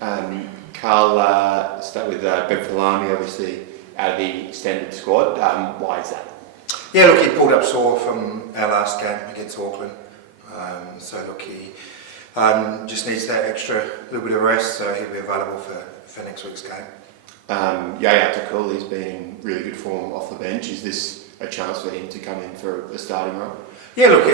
Carl, start with Ben Falami, obviously out of the extended squad. Why is that? Yeah, look, he pulled up sore from our last game against Auckland. So look, he just needs that extra little bit of rest, so he'll be available for next week's game. Yaya Takul, he's been in really good form off the bench. Is this a chance for him to come in for a starting role? Yeah, look,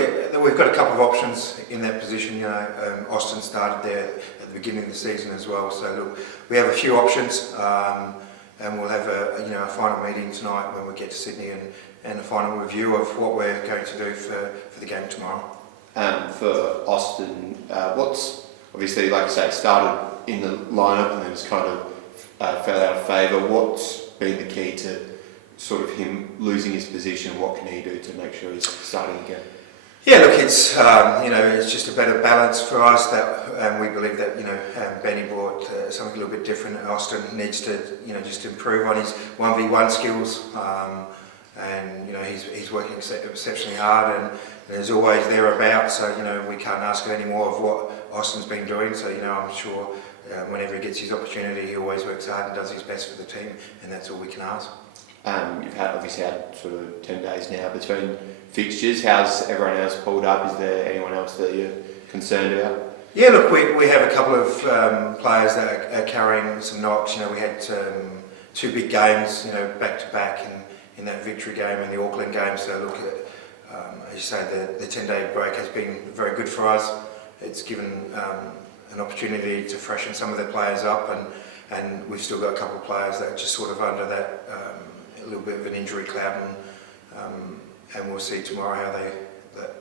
we've got a couple of options in that position. You know, Austin started there at the beginning of the season as well. So look, we have a few options, and we'll have a final meeting tonight when we get to Sydney and a final review of what we're going to do for the game tomorrow. For Austin, what's obviously, like I say, started in the lineup and then it's kind of fell out of favour. What's been the key to sort of him losing his position? What can he do to make sure he's starting again? Yeah, look, it's it's just a better balance for us. That we believe that Benny brought something a little bit different. Austin needs to just improve on his 1v1 skills, and he's working exceptionally hard and is always thereabouts. So we can't ask any more of what Austin's been doing. So I'm sure whenever he gets his opportunity, he always works hard and does his best for the team, and that's all we can ask. You've obviously had sort of 10 days now between fixtures. How's everyone else pulled up? Is there anyone else that you're concerned about? Yeah, look, we have a couple of players that are carrying some knocks. We had two big games, back to back in that victory game and the Auckland game. So look, as you say, the 10-day break has been very good for us. It's given an opportunity to freshen some of the players up, and we've still got a couple of players that are just sort of under that a little bit of an injury cloud, and we'll see tomorrow how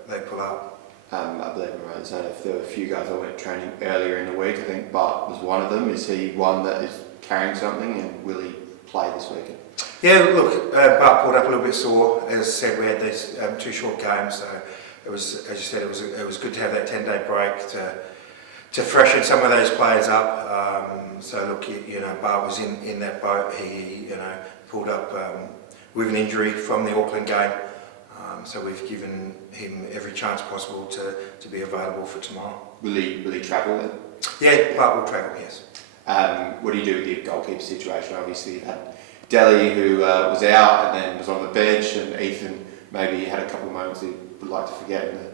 they pull up. I believe I'm right. So if there were a few guys that went training earlier in the week, I think Bart was one of them. Is he one that is carrying something, and will he play this weekend? Yeah, look, Bart pulled up a little bit sore. As I said, we had these two short games, so it was, as you said, it was good to have that 10-day break to freshen some of those players up. So look, Bart was in that boat. He pulled up with an injury from the Auckland game. So we've given him every chance possible to be available for tomorrow. Will he travel then? Yeah, Bart will travel, yes. What do you do with the goalkeeper situation? Obviously you had Delhi, who was out and then was on the bench, and Ethan maybe had a couple of moments he would like to forget in the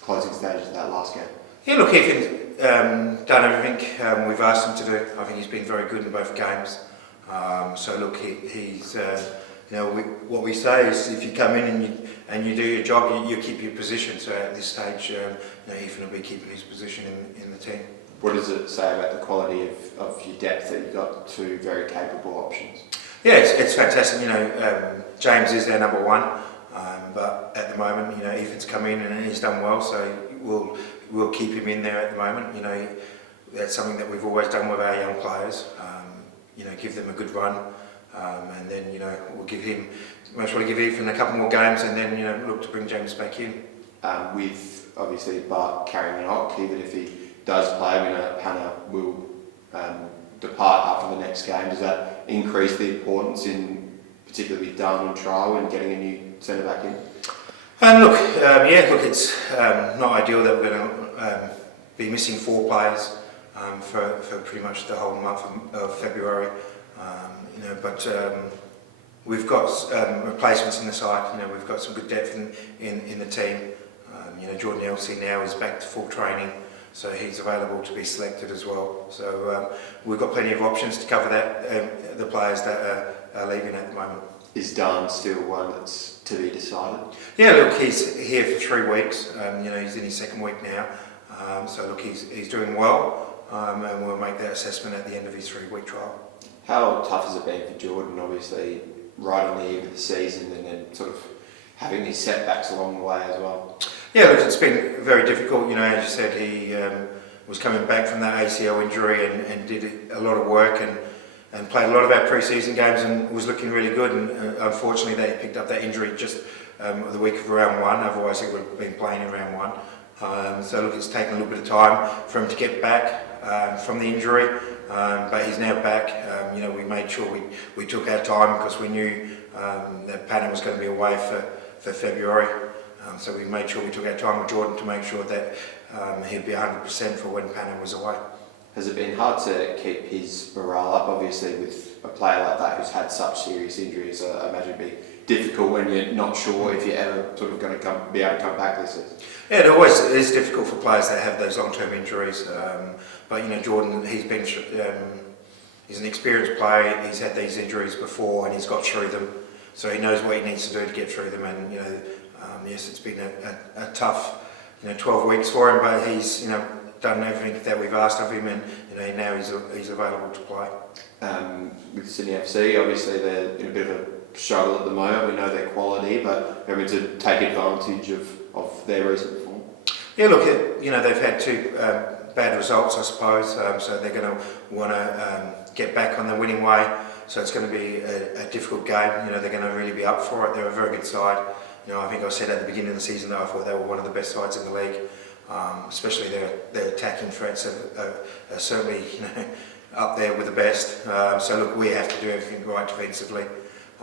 closing stages of that last game. Yeah, look, Ethan's done everything we've asked him to do. I think he's been very good in both games. So look, he's what we say is if you come in and you do your job, you keep your position. So at this stage, Ethan will be keeping his position in the team. What does it say about the quality of your depth that you've got two very capable options? Yeah, it's fantastic. James is their number one, but at the moment, Ethan's come in and he's done well. So we'll keep him in there at the moment. That's something that we've always done with our young players. Give them a good run. And then we'll most probably give Ethan a couple more games, and then look to bring James back in. With obviously Bart carrying a knock, even if he does play, Hannah will depart after the next game. Does that increase the importance in particularly with Darren on trial and getting a new centre back in? It's not ideal that we're going to be missing 4 players for pretty much the whole month of February. But we've got replacements in the side. We've got some good depth in the team. Jordan Elsey now is back to full training, so he's available to be selected as well. So we've got plenty of options to cover that. The players that are leaving at the moment. Is Darn still one that's to be decided? Yeah, look, he's here for 3 weeks. He's in his 2nd week now. So look, he's doing well, and we'll make that assessment at the end of his 3-week trial. How tough has it been for Jordan, obviously, right on the eve of the season and then sort of having these setbacks along the way as well? Yeah, look, it's been very difficult. As you said, he was coming back from that ACL injury and did a lot of work and played a lot of our pre-season games and was looking really good. And unfortunately, they picked up that injury just the week of round 1. Otherwise, he would have been playing in round 1. So look, it's taken a little bit of time for him to get back from the injury. But he's now back. We made sure we took our time because we knew that Panna was going to be away for February. So we made sure we took our time with Jordan to make sure that he'd be 100% for when Panna was away. Has it been hard to keep his morale up? Obviously, with a player like that who's had such serious injuries, I imagine it'd be difficult when you're not sure if you're ever sort of going to be able to come back this season. Yeah, it always is difficult for players that have those long-term injuries. But Jordan, he's an experienced player. He's had these injuries before, and he's got through them. So he knows what he needs to do to get through them. And yes, it's been a tough 12 weeks for him, but he's done everything that we've asked of him, and now he's available to play. With Sydney FC, obviously they're in a bit of a struggle at the moment. We know their quality, but they're having to take advantage of their recent form. Yeah, look, they've had two bad results, I suppose, so they're going to want to get back on the winning way. So it's going to be a difficult game. They're going to really be up for it. They're a very good side. I think I said at the beginning of the season that I thought they were one of the best sides in the league. Especially their attacking threats are certainly up there with the best. So look, we have to do everything right defensively,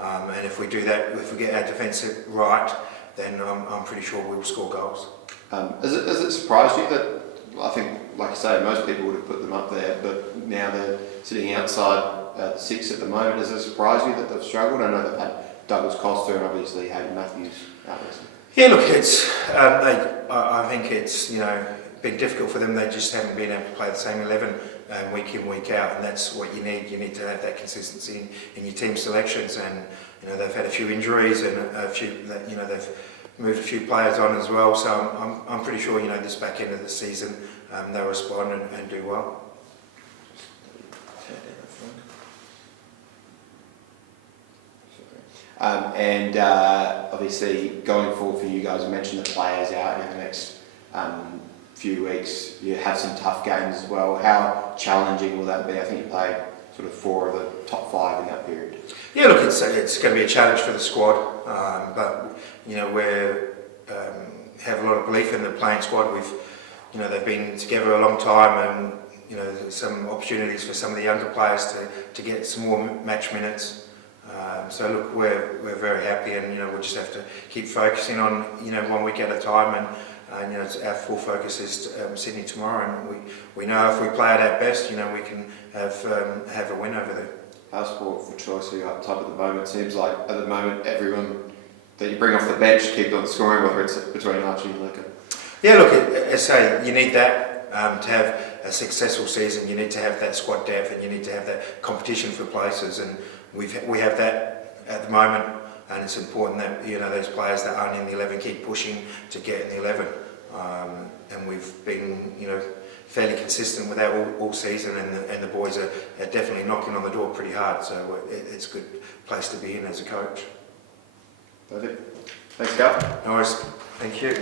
and if we do that, if we get our defence right, then I'm pretty sure we will score goals. Has it surprised you that, I think, like you say, most people would have put them up there, but now they're sitting outside 6 at the moment? Has it surprised you that they've struggled? I know they've had Douglas Costa and obviously Hayden Matthews out recently. Yeah, look, I think it's been difficult for them. They just haven't been able to play the same 11 week in, week out, and that's what you need. You need to have that consistency in your team selections, and they've had a few injuries and a few they've moved a few players on as well. So I'm pretty sure this back end of the season they'll respond and do well. Obviously, going forward for you guys, you mentioned the players out in the next few weeks. You have some tough games as well. How challenging will that be? I think you played sort of 4 of the top 5 in that period. Yeah, look, it's going to be a challenge for the squad, but we have a lot of belief in the playing squad. They've been together a long time, and there's some opportunities for some of the younger players to get some more match minutes. So look, we're very happy, and we'll just have to keep focusing on 1 week at a time, and our full focus is Sydney tomorrow, and we know if we play at our best, we can have a win over there. Our sport for choice are you up top at the moment? Seems like at the moment everyone that you bring off the bench keeps on scoring, whether it's between Archie and Luca. Yeah, look, as I say, you need that to have a successful season. You need to have that squad depth, and you need to have that competition for places, and we have that at the moment, and it's important that those players that aren't in the 11 keep pushing to get in the 11, and we've been fairly consistent with that all season, and the boys are definitely knocking on the door pretty hard, so it's a good place to be in as a coach. Perfect. Thanks, Cal. No worries. Thank you.